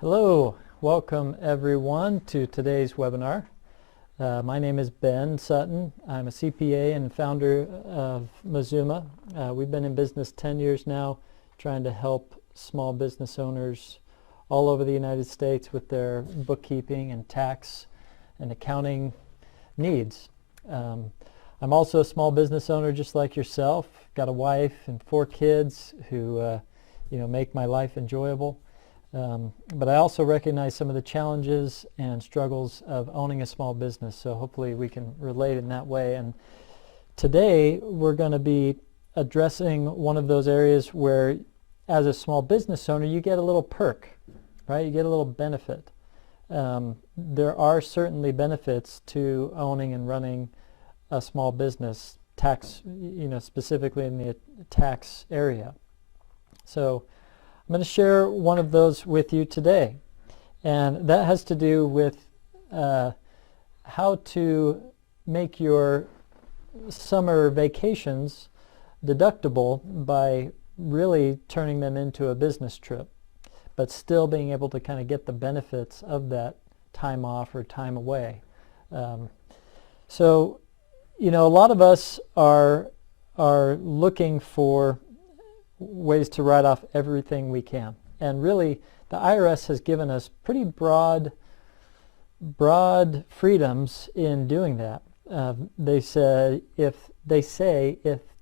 Hello, welcome everyone to today's webinar. My name is Ben Sutton. I'm a CPA and founder of Mazuma. We've been in business 10 years now, trying to help small business owners all over the United States with their bookkeeping and tax and accounting needs. I'm also a small business owner just like yourself. Got a wife and 4 kids who make my life enjoyable. But I also recognize some of the challenges and struggles of owning a small business, so hopefully we can relate in that way. And today we're going to be addressing one of those areas where, as a small business owner, you get a little perk, right? You get a little benefit. There are certainly benefits to owning and running a small business, specifically in the tax area. So I'm going to share one of those with you today, and that has to do with how to make your summer vacations deductible by really turning them into a business trip, but still being able to kind of get the benefits of that time off or time away. So, a lot of us are looking for ways to write off everything we can. And really, the IRS has given us pretty broad freedoms in doing that. They say if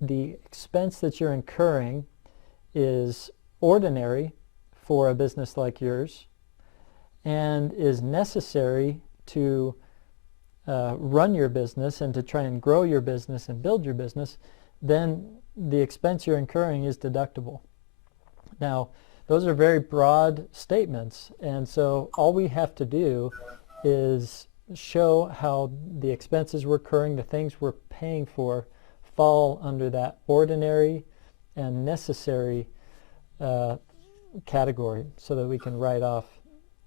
the expense that you're incurring is ordinary for a business like yours and is necessary to run your business and to try and grow your business and build your business, then the expense you're incurring is deductible. Now, those are very broad statements, and so all we have to do is show how the expenses we're incurring, the things we're paying for, fall under that ordinary and necessary category, so that we can write off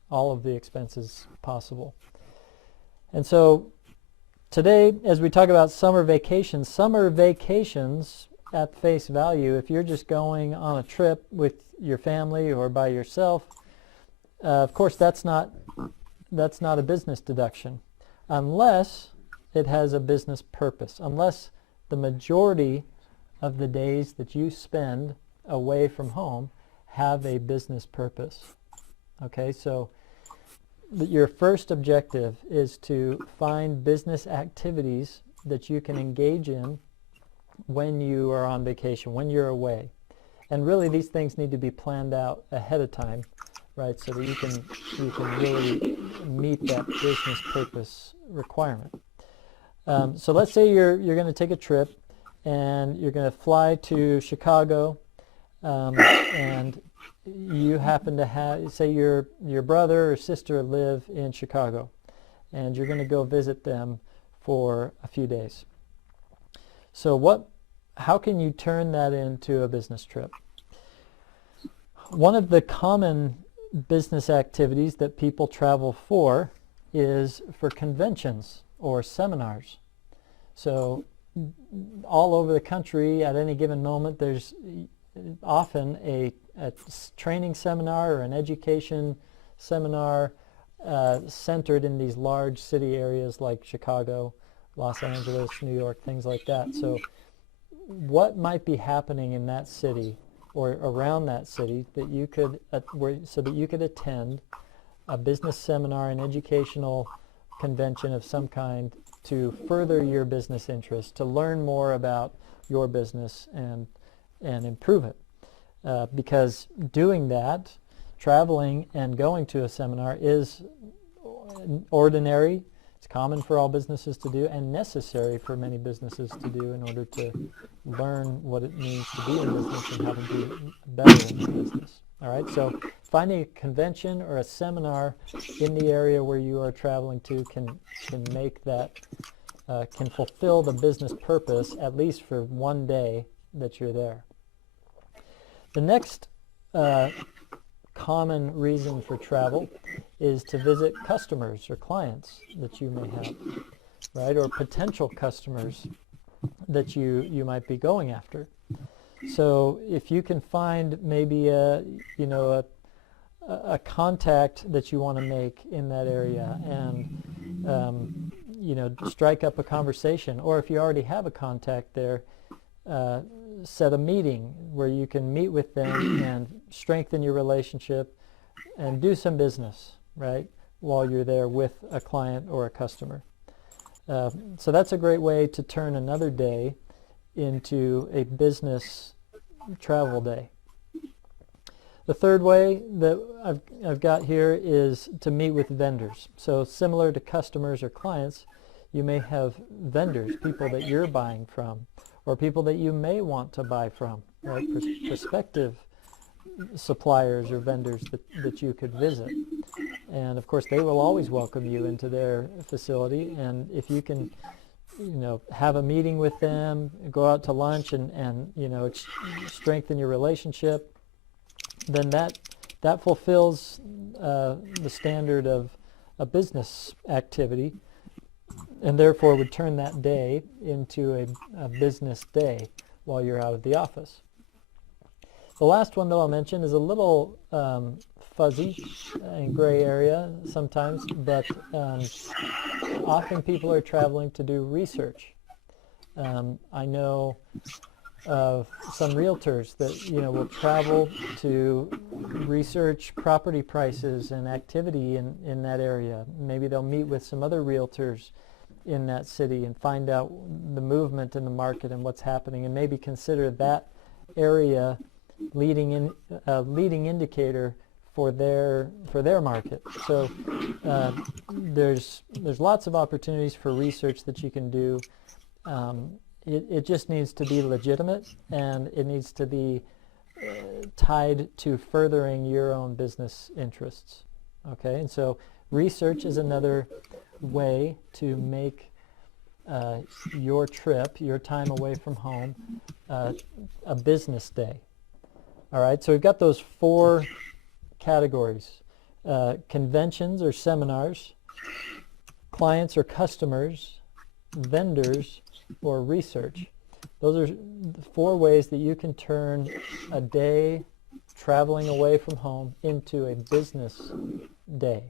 all of the expenses possible. And so today, as we talk about summer vacations at face value, if you're just going on a trip with your family or by yourself, of course that's not a business deduction, unless it has a business purpose, unless the majority of the days that you spend away from home have a business purpose. Okay, so your first objective is to find business activities that you can engage in when you are on vacation, when you're away. And really, these things need to be planned out ahead of time, right, so that you can really meet that business purpose requirement. So let's say you're going to take a trip and you're going to fly to Chicago, and you happen to have, say your brother or sister live in Chicago, and you're going to go visit them for a few days. So how can you turn that into a business trip? One of the common business activities that people travel for is for conventions or seminars. So all over the country at any given moment, there's often a training seminar or an education seminar centered in these large city areas like Chicago, Los Angeles, New York, things like that. So what might be happening in that city or around that city that you could so that you could attend a business seminar, an educational convention of some kind, to further your business interests, to learn more about your business and improve it. Because doing that, traveling and going to a seminar, is ordinary. It's common for all businesses to do, and necessary for many businesses to do in order to learn what it means to be in business and how to do better in the business. All right, so finding a convention or a seminar in the area where you are traveling to can make that, can fulfill the business purpose, at least for one day that you're there. The next common reason for travel is to visit customers or clients that you may have, right, or potential customers that you might be going after. So if you can find maybe a a contact that you want to make in that area, and strike up a conversation. Or if you already have a contact there, set a meeting where you can meet with them and strengthen your relationship and do some business, right, while you're there with a client or a customer. So that's a great way to turn another day into a business travel day. The third way that I've got here is to meet with vendors. So similar to customers or clients, you may have vendors, people that you're buying from, or people that you may want to buy from, right? Prospective suppliers or vendors that you could visit. And of course, they will always welcome you into their facility. And if you can, have a meeting with them, go out to lunch, and strengthen your relationship, then that fulfills the standard of a business activity, and therefore would turn that day into a business day while you're out of the office. The last one that I'll mention is a little fuzzy and gray area sometimes, but often people are traveling to do research. I know of some realtors that will travel to research property prices and activity in that area. Maybe they'll meet with some other realtors in that city and find out the movement in the market and what's happening, and maybe consider that area leading indicator for their market. So there's lots of opportunities for research that you can do. It just needs to be legitimate, and it needs to be tied to furthering your own business interests. Okay, and so research is another way to make your trip, your time away from home, a business day. All right, so we've got those 4 categories: conventions or seminars, clients or customers, vendors, or research. Those are 4 ways that you can turn a day traveling away from home into a business day.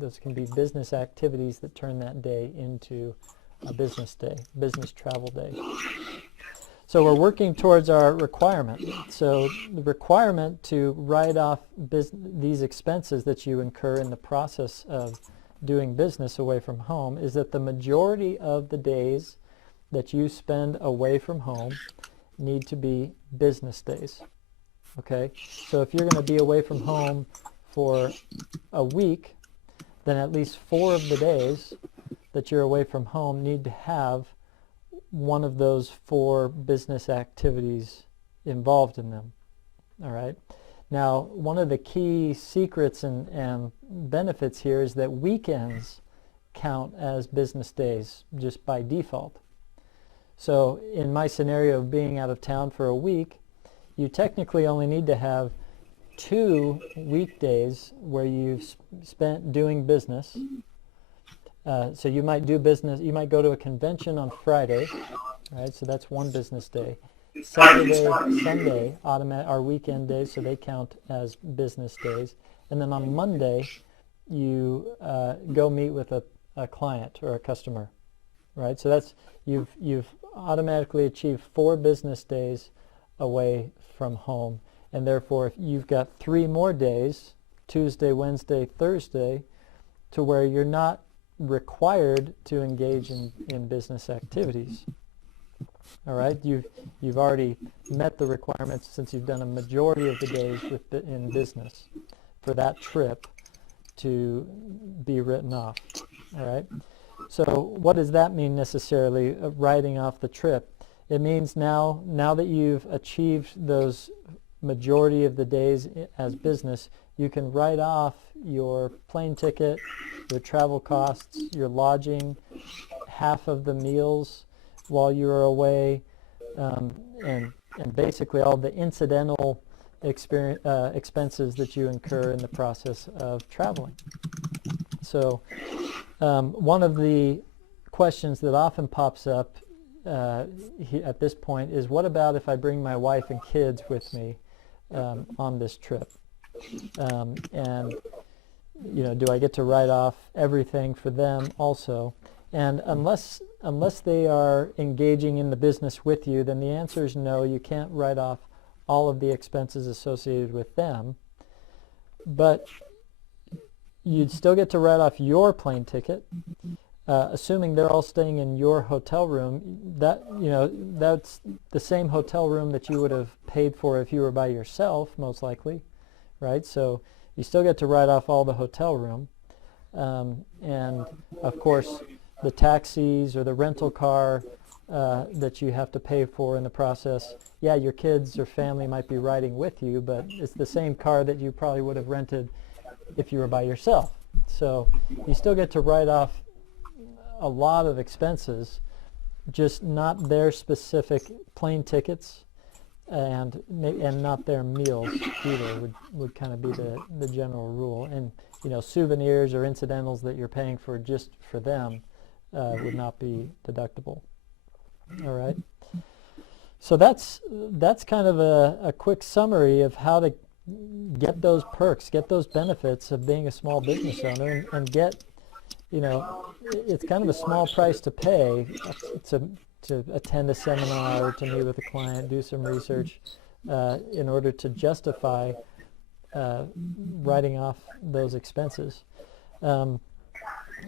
Those can be business activities that turn that day into a business day, business travel day. So we're working towards our requirement. So the requirement to write off these expenses that you incur in the process of doing business away from home is that the majority of the days that you spend away from home need to be business days. Okay? So if you're going to be away from home for a week, then at least 4 of the days that you're away from home need to have one of those 4 business activities involved in them. All right? Now, one of the key secrets and benefits here is that weekends count as business days just by default. So in my scenario of being out of town for a week, you technically only need to have 2 weekdays where you've spent doing business. So you might do business, you might go to a convention on Friday, right? So that's 1 business day. Saturday, Sunday are weekend days, so they count as business days. And then on Monday, you go meet with a client or a customer, right? So that's you've automatically achieved 4 business days away from home, and therefore you've got 3 more days, Tuesday, Wednesday, Thursday, to where you're not required to engage in business activities. All right, you've already met the requirements since you've done a majority of the days in business for that trip to be written off. All right, so what does that mean necessarily, writing off the trip? It means now that you've achieved those majority of the days as business, you can write off your plane ticket, your travel costs, your lodging, half of the meals while you're away, and basically all the incidental expenses that you incur in the process of traveling. So one of the questions that often pops up at this point is, what about if I bring my wife and kids with me on this trip? And do I get to write off everything for them also? And unless they are engaging in the business with you, then the answer is no. You can't write off all of the expenses associated with them, but you'd still get to write off your plane ticket, assuming they're all staying in your hotel room. That's the same hotel room that you would have paid for if you were by yourself, most likely, right? So you still get to write off all the hotel room, and of course the taxis or the rental car that you have to pay for in the process. Yeah, your kids or family might be riding with you, but it's the same car that you probably would have rented if you were by yourself. So you still get to write off a lot of expenses, just not their specific plane tickets and not their meals either would kind of be the general rule. And souvenirs or incidentals that you're paying for just for them would not be deductible. All right. So that's kind of a quick summary of how to get those perks, get those benefits of being a small business owner, and get, it's kind of a small price to pay to attend a seminar, to meet with a client, do some research in order to justify writing off those expenses.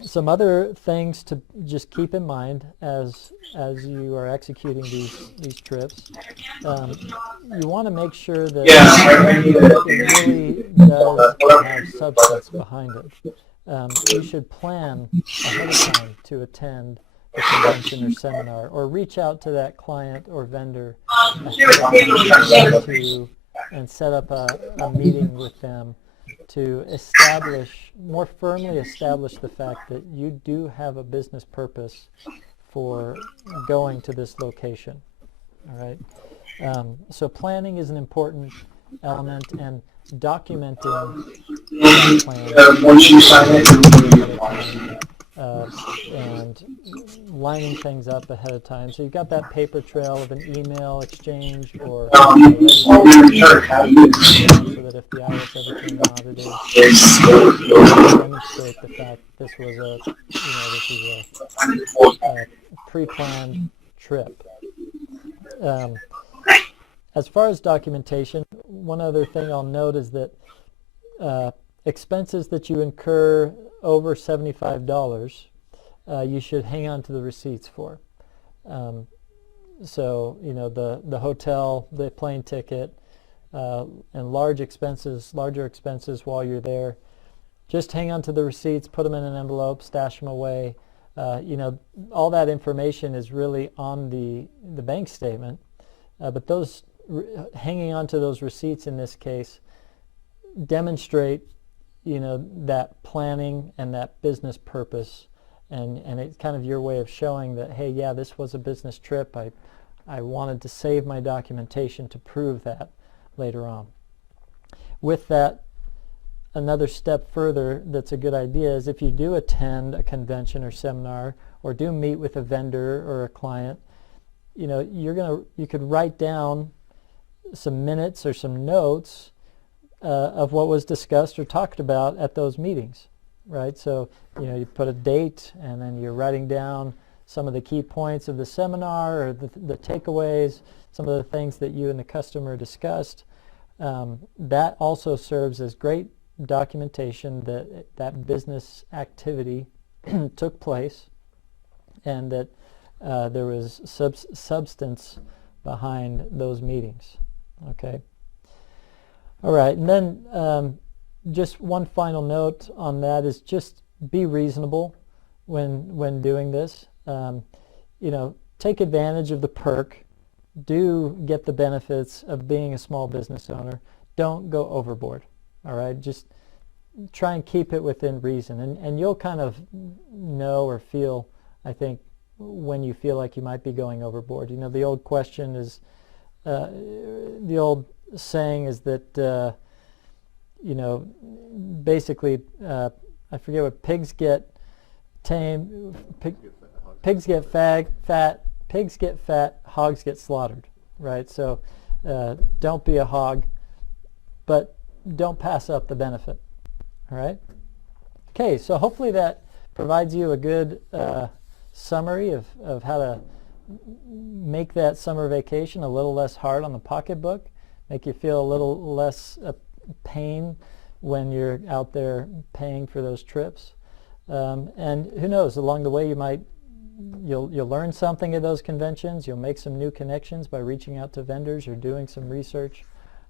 Some other things to just keep in mind as you are executing these trips. You want to make sure that it really does have substance behind it. You should plan ahead of time to attend a convention or seminar, or reach out to that client or vendor ahead of time and set up a meeting with them to more firmly establish the fact that you do have a business purpose for going to this location. All right. So planning is an important element, and documenting that plan and lining things up ahead of time. So you've got that paper trail of an email exchange or so that if the IRS ever came and audited, demonstrate the fact this was a pre-planned trip. As far as documentation, one other thing I'll note is that expenses that you incur over $75, you should hang on to the receipts for. So, the hotel, the plane ticket, and larger expenses while you're there, just hang on to the receipts, put them in an envelope, stash them away. All that information is really on the bank statement, but those hanging on to those receipts in this case demonstrate that planning and that business purpose, and it's kind of your way of showing that, hey, yeah, this was a business trip. I wanted to save my documentation to prove that later on. With that, another step further that's a good idea is if you do attend a convention or seminar or do meet with a vendor or a client, you could write down some minutes or some notes of what was discussed or talked about at those meetings, right? So, you put a date, and then you're writing down some of the key points of the seminar or the takeaways, some of the things that you and the customer discussed. That also serves as great documentation that business activity took place and that there was substance behind those meetings. Okay. All right, and then just one final note on that is just be reasonable when doing this. Take advantage of the perk. Do get the benefits of being a small business owner. Don't go overboard. All right, just try and keep it within reason, and you'll kind of know or feel, I think, when you feel like you might be going overboard. The old question is, the old saying is that, basically, I forget what pigs get tame, pigs get fat, pigs get fat, hogs get slaughtered, right? So don't be a hog, but don't pass up the benefit. All right? Okay, so hopefully that provides you a good summary of how to make that summer vacation a little less hard on the pocketbook, make you feel a little less pain when you're out there paying for those trips. And who knows, along the way you'll learn something at those conventions. You'll make some new connections by reaching out to vendors or doing some research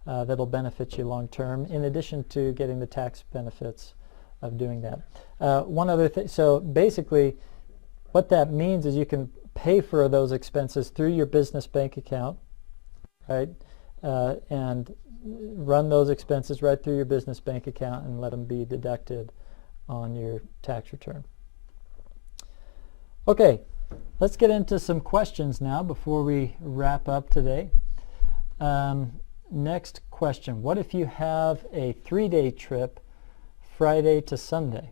that'll benefit you long term, in addition to getting the tax benefits of doing that. One other thing, so basically what that means is you can pay for those expenses through your business bank account, right? And run those expenses right through your business bank account and let them be deducted on your tax return. Okay, let's get into some questions now before we wrap up today. Next question, what if you have a 3-day trip, Friday to Sunday?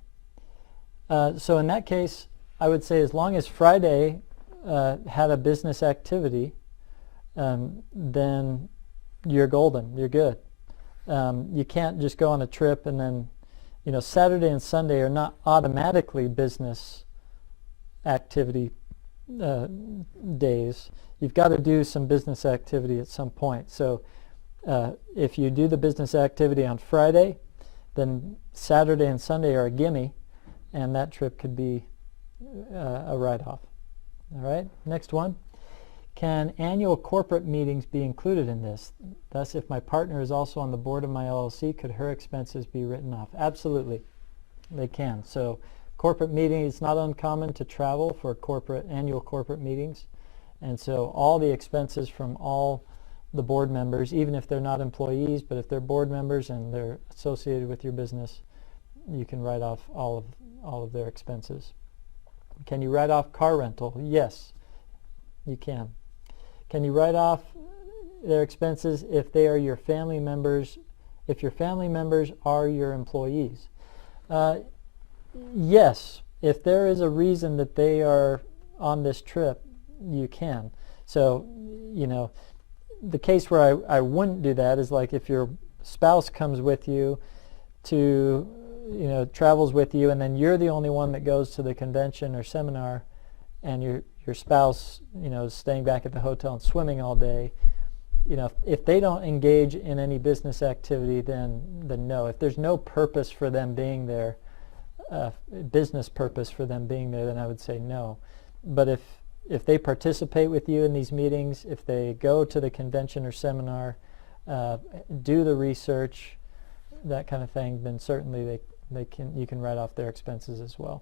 So in that case, I would say as long as Friday had a business activity, then you're golden, you're good. You can't just go on a trip and then, Saturday and Sunday are not automatically business activity days. You've got to do some business activity at some point. So if you do the business activity on Friday, then Saturday and Sunday are a gimme, and that trip could be a write-off. All right, next one. Can annual corporate meetings be included in this? Thus, if my partner is also on the board of my LLC, could her expenses be written off? Absolutely, they can. So corporate meetings, it's not uncommon to travel for annual corporate meetings. And so all the expenses from all the board members, even if they're not employees, but if they're board members and they're associated with your business, you can write off all of their expenses. Can you write off car rental? Yes, you can. Can you write off their expenses if they are your family members, if your family members are your employees? Yes, if there is a reason that they are on this trip, you can. So, the case where I wouldn't do that is like if your spouse comes with you to, travels with you, and then you're the only one that goes to the convention or seminar, and your spouse, is staying back at the hotel and swimming all day. If they don't engage in any business activity, then no. If there's no purpose for them being there, business purpose for them being there, then I would say no. But if they participate with you in these meetings, if they go to the convention or seminar, do the research, that kind of thing, then certainly you can write off their expenses as well.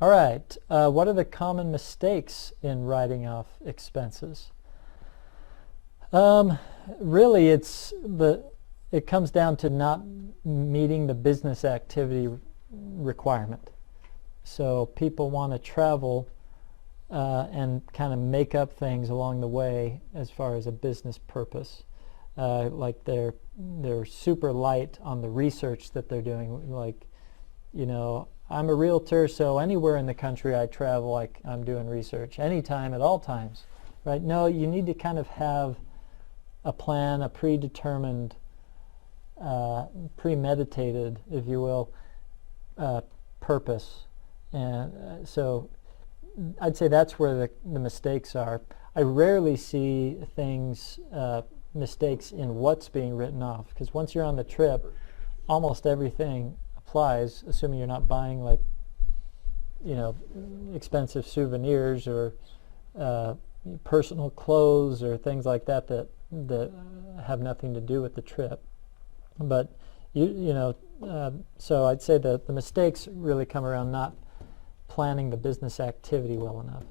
All right, what are the common mistakes in writing off expenses? Really, it comes down to not meeting the business activity requirement. So people want to travel and kind of make up things along the way as far as a business purpose. Like they're super light on the research that they're doing. Like, I'm a realtor, so anywhere in the country I travel, I'm doing research anytime, at all times, right? No, you need to kind of have a plan, a predetermined, premeditated, if you will, purpose. And so I'd say that's where the mistakes are. I rarely see mistakes in what's being written off, because once you're on the trip, almost everything applies, assuming you're not buying expensive souvenirs or personal clothes or things like that have nothing to do with the trip. But so I'd say that the mistakes really come around not planning the business activity well enough.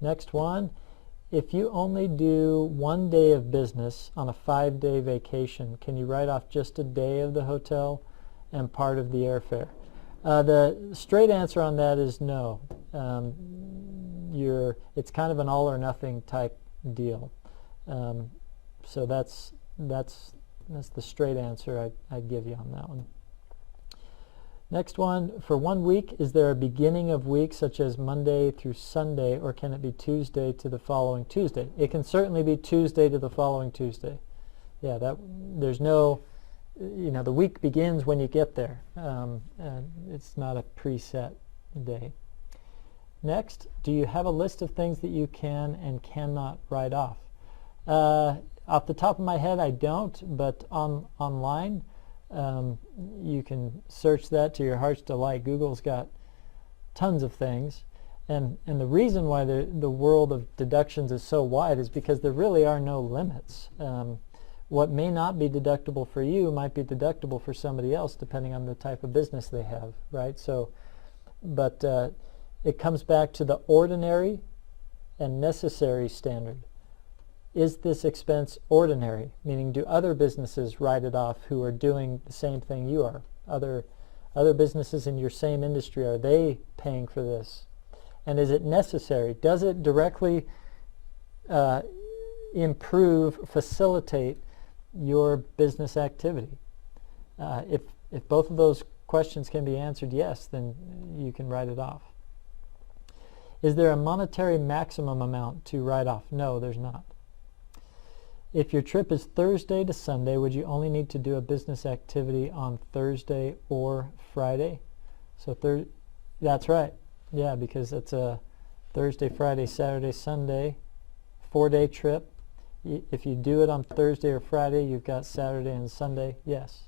Next one, if you only do 1 day of business on a 5-day vacation, can you write off just a day of the hotel and part of the airfare? The straight answer on that is no. It's kind of an all or nothing type deal. So that's the straight answer I'd give you on that one. Next one, for 1 week, is there a beginning of week such as Monday through Sunday, or can it be Tuesday to the following Tuesday? It can certainly be Tuesday to the following Tuesday. Yeah, there's no, the week begins when you get there. And it's not a preset day. Next, do you have a list of things that you can and cannot write off? Off the top of my head, I don't, but online, you can search that to your heart's delight. Google's got tons of things. And the reason why the world of deductions is so wide is because there really are no limits. What may not be deductible for you might be deductible for somebody else, depending on the type of business they have, right? So, but it comes back to the ordinary and necessary standard. Is this expense ordinary? Meaning, do other businesses write it off who are doing the same thing you are? Other businesses in your same industry, are they paying for this? And is it necessary? Does it directly improve, facilitate your business activity? If both of those questions can be answered yes, then you can write it off. Is there a monetary maximum amount to write off? No, there's not. If your trip is Thursday to Sunday, would you only need to do a business activity on Thursday or Friday? So that's right. Yeah, because it's a Thursday, Friday, Saturday, Sunday, 4-day trip. If you do it on Thursday or Friday, you've got Saturday and Sunday. Yes.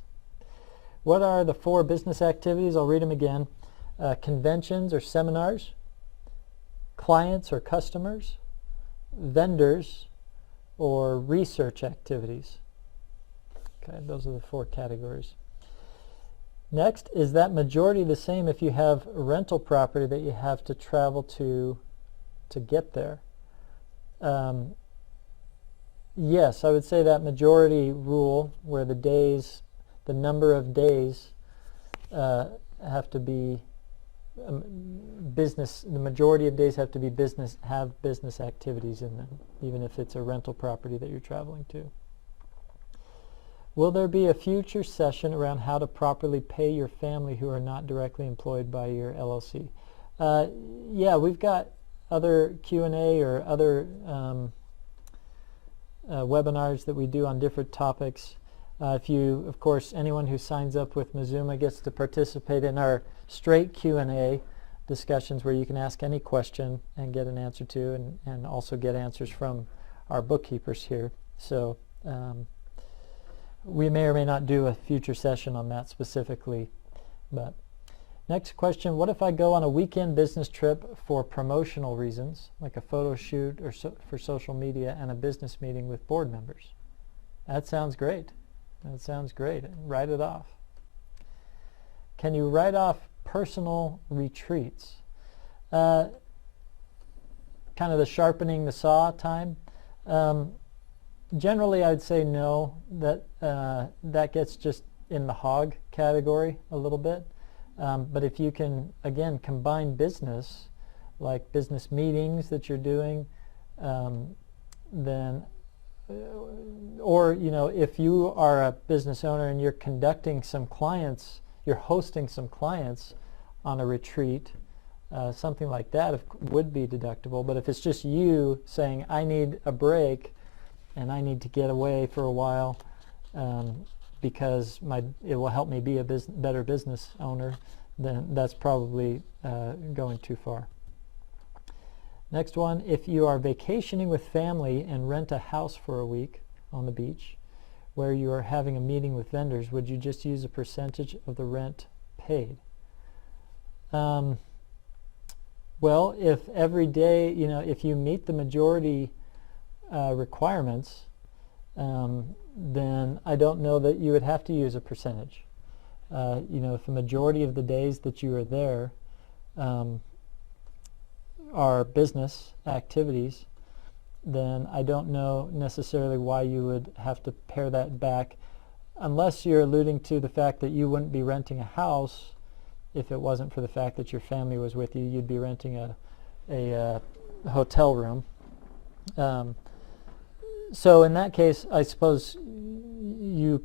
What are the 4 business activities? I'll read them again. Conventions or seminars, clients or customers, vendors, or research activities. Okay, those are the 4 categories. Next, is that majority the same if you have rental property that you have to travel to get there? Yes, I would say that majority rule, where the number of days have to be business, the majority of days have to be have business activities in them, even if it's a rental property that you're traveling to. Will there be a future session around how to properly pay your family who are not directly employed by your LLC? Yeah, we've got other Q&A or other webinars that we do on different topics. Of course, anyone who signs up with Mazuma gets to participate in our straight Q&A discussions where you can ask any question and get an answer to, and also get answers from our bookkeepers here. So we may or may not do a future session on that specifically. But next question, what if I go on a weekend business trip for promotional reasons, like a photo shoot or for social media, and a business meeting with board members? That sounds great. That sounds great. Write it off. Can you write off personal retreats? Kind of the sharpening the saw time. Generally, I'd say no. That gets just in the hog category a little bit. But if you can, again, combine business, like business meetings that you're doing, then, or, if you are a business owner and you're conducting some clients, you're hosting some clients on a retreat, something like that would be deductible. But if it's just you saying, I need a break and I need to get away for a while because it will help me be a better business owner, then that's probably going too far. Next one, if you are vacationing with family and rent a house for a week on the beach where you are having a meeting with vendors, would you just use a percentage of the rent paid? Well, if every day, if you meet the majority requirements, then I don't know that you would have to use a percentage. If the majority of the days that you are there are business activities, then I don't know necessarily why you would have to pare that back, unless you're alluding to the fact that you wouldn't be renting a house if it wasn't for the fact that your family was with you. You'd be renting a hotel room. So in that case, I suppose you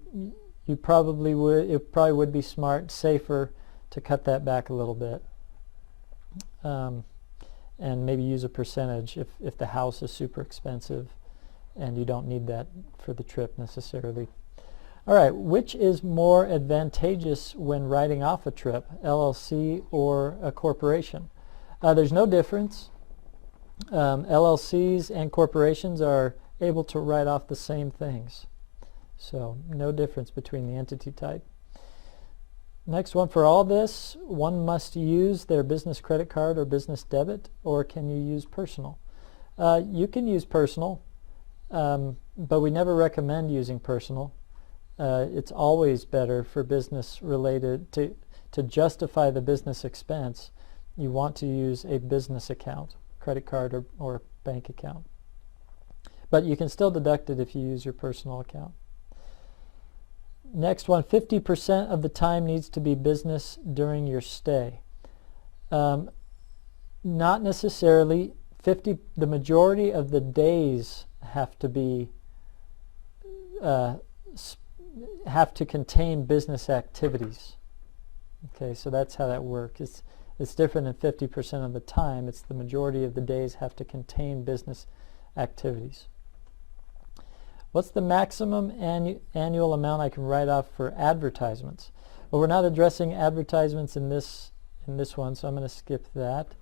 probably would. It probably would be safer to cut that back a little bit, and maybe use a percentage if the house is super expensive, and you don't need that for the trip necessarily. All right, which is more advantageous when writing off a trip, LLC or a corporation? There's no difference. LLCs and corporations are able to write off the same things. So no difference between the entity type. Next one, for all this, one must use their business credit card or business debit, or can you use personal? You can use personal, but we never recommend using personal. It's always better for business related to justify the business expense. You want to use a business account, credit card or bank account. But you can still deduct it if you use your personal account. Next one, 50% of the time needs to be business during your stay. Not necessarily. The majority of the days have to contain business activities. Okay, so that's how that works. It's different than 50% of the time. It's the majority of the days have to contain business activities. What's the maximum annual amount I can write off for advertisements? Well, we're not addressing advertisements in this one, so I'm going to skip that.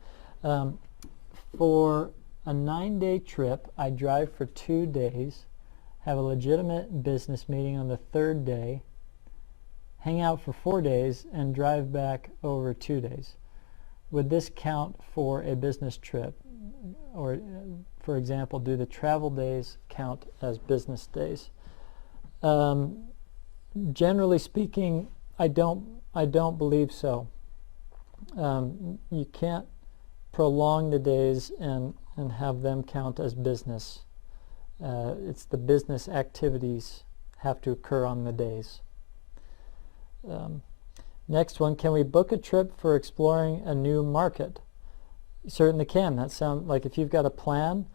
For a 9-day trip, I drive for 2 days, have a legitimate business meeting on the 3rd day, hang out for 4 days, and drive back over 2 days. Would this count for a business trip? Or, for example, do the travel days count as business days? Generally speaking, I don't believe so. You can't prolong the days and have them count as business. It's the business activities have to occur on the days. Next one, can we book a trip for exploring a new market? You certainly can. That sounds like if you've got a plan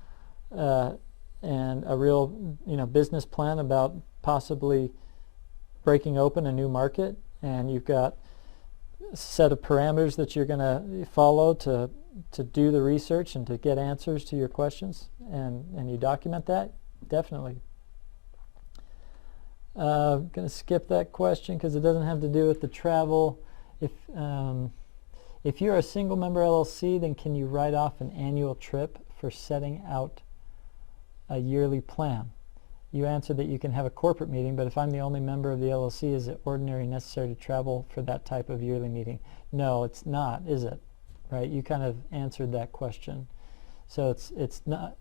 and a real business plan about possibly breaking open a new market, and you've got a set of parameters that you're going to follow to do the research and to get answers to your questions, and you document that, definitely. I'm going to skip that question because it doesn't have to do with the travel. If you're a single member LLC, then can you write off an annual trip for setting out a yearly plan? You answered that you can have a corporate meeting, but if I'm the only member of the LLC, is it ordinary necessary to travel for that type of yearly meeting? No, it's not, is it? Right? You kind of answered that question. So it's not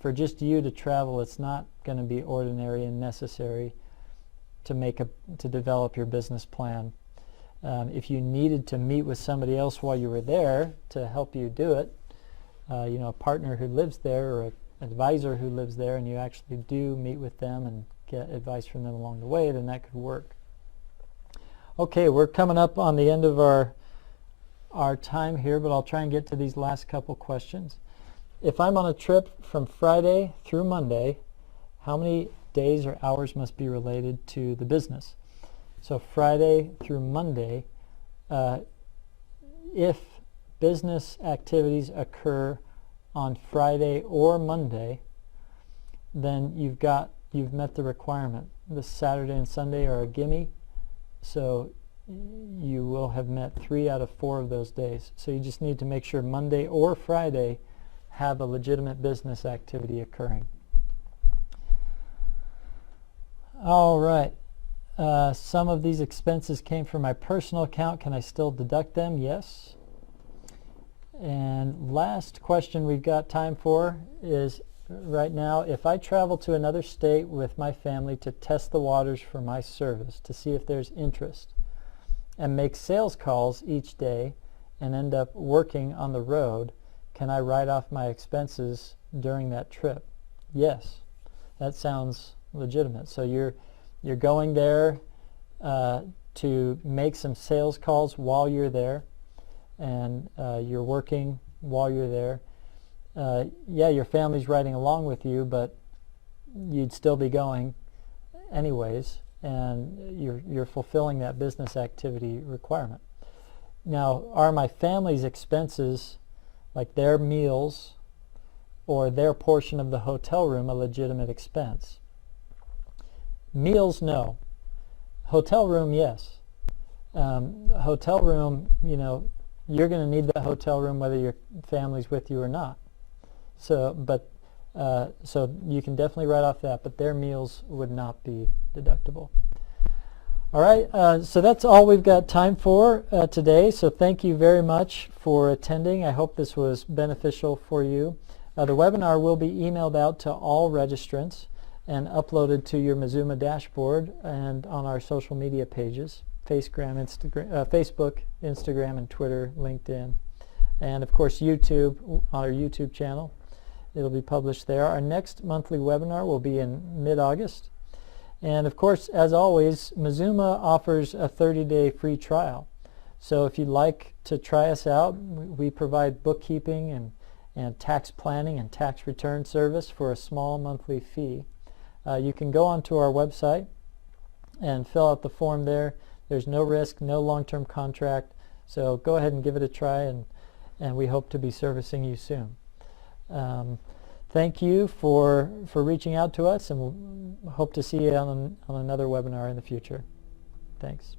for just you to travel. It's not going to be ordinary and necessary to develop your business plan. If you needed to meet with somebody else while you were there to help you do it, a partner who lives there or an advisor who lives there, and you actually do meet with them and get advice from them along the way, then that could work. Okay, we're coming up on the end of our time here, but I'll try and get to these last couple questions. If I'm on a trip from Friday through Monday, how many days or hours must be related to the business? So Friday through Monday, if business activities occur on Friday or Monday, then you've met the requirement. The Saturday and Sunday are a gimme, so you will have met 3 out of 4 of those days. So you just need to make sure Monday or Friday have a legitimate business activity occurring. All right. Some of these expenses came from my personal account. Can I still deduct them? Yes. And last question we've got time for is right now, if I travel to another state with my family to test the waters for my service, to see if there's interest, and make sales calls each day and end up working on the road, can I write off my expenses during that trip? Yes. That sounds legitimate. So you're going there to make some sales calls while you're there, and you're working while you're there. Yeah, your family's riding along with you, but you'd still be going anyways, and you're fulfilling that business activity requirement. Now, are my family's expenses, like their meals, or their portion of the hotel room a legitimate expense. Meals, no. Hotel room, yes. Hotel room, you know, you're going to need the hotel room whether your family's with you or not. So you can definitely write off that, but their meals would not be deductible. All right, so that's all we've got time for today. So thank you very much for attending. I hope this was beneficial for you. The webinar will be emailed out to all registrants and uploaded to your Mazuma dashboard and on our social media pages, Facebook, Instagram, and Twitter, LinkedIn, and of course YouTube, on our YouTube channel. It'll be published there. Our next monthly webinar will be in mid-August. And of course, as always, Mazuma offers a 30-day free trial. So if you'd like to try us out, we provide bookkeeping and tax planning and tax return service for a small monthly fee. You can go onto our website and fill out the form there. There's no risk, no long-term contract. So go ahead and give it a try, and we hope to be servicing you soon. Thank you for reaching out to us, and we'll hope to see you on another webinar in the future. Thanks.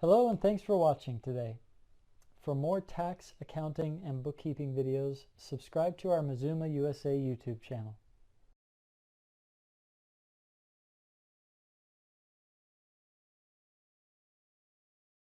Hello, and thanks for watching today. For more tax, accounting, and bookkeeping videos, subscribe to our Mazuma USA YouTube channel.